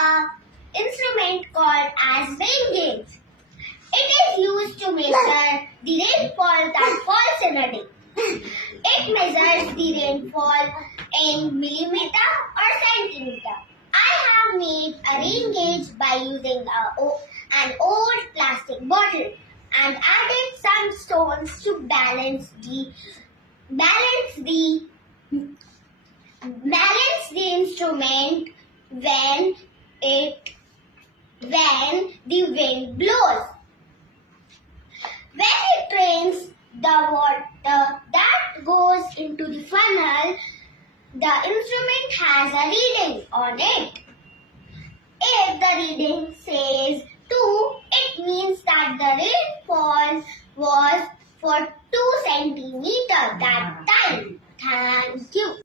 a instrument called as rain gauge. It is used to measure the rainfall that falls in a day. It measures the rainfall in millimeter or centimeter. I have made a rain gauge by using an old plastic bottle and added some stones to balance the instrument when the wind blows. When it rains, the water that goes into the funnel, the instrument has a reading on it. If the reading says 2, it means that the rainfall was for 2 centimeters that time. Thank you.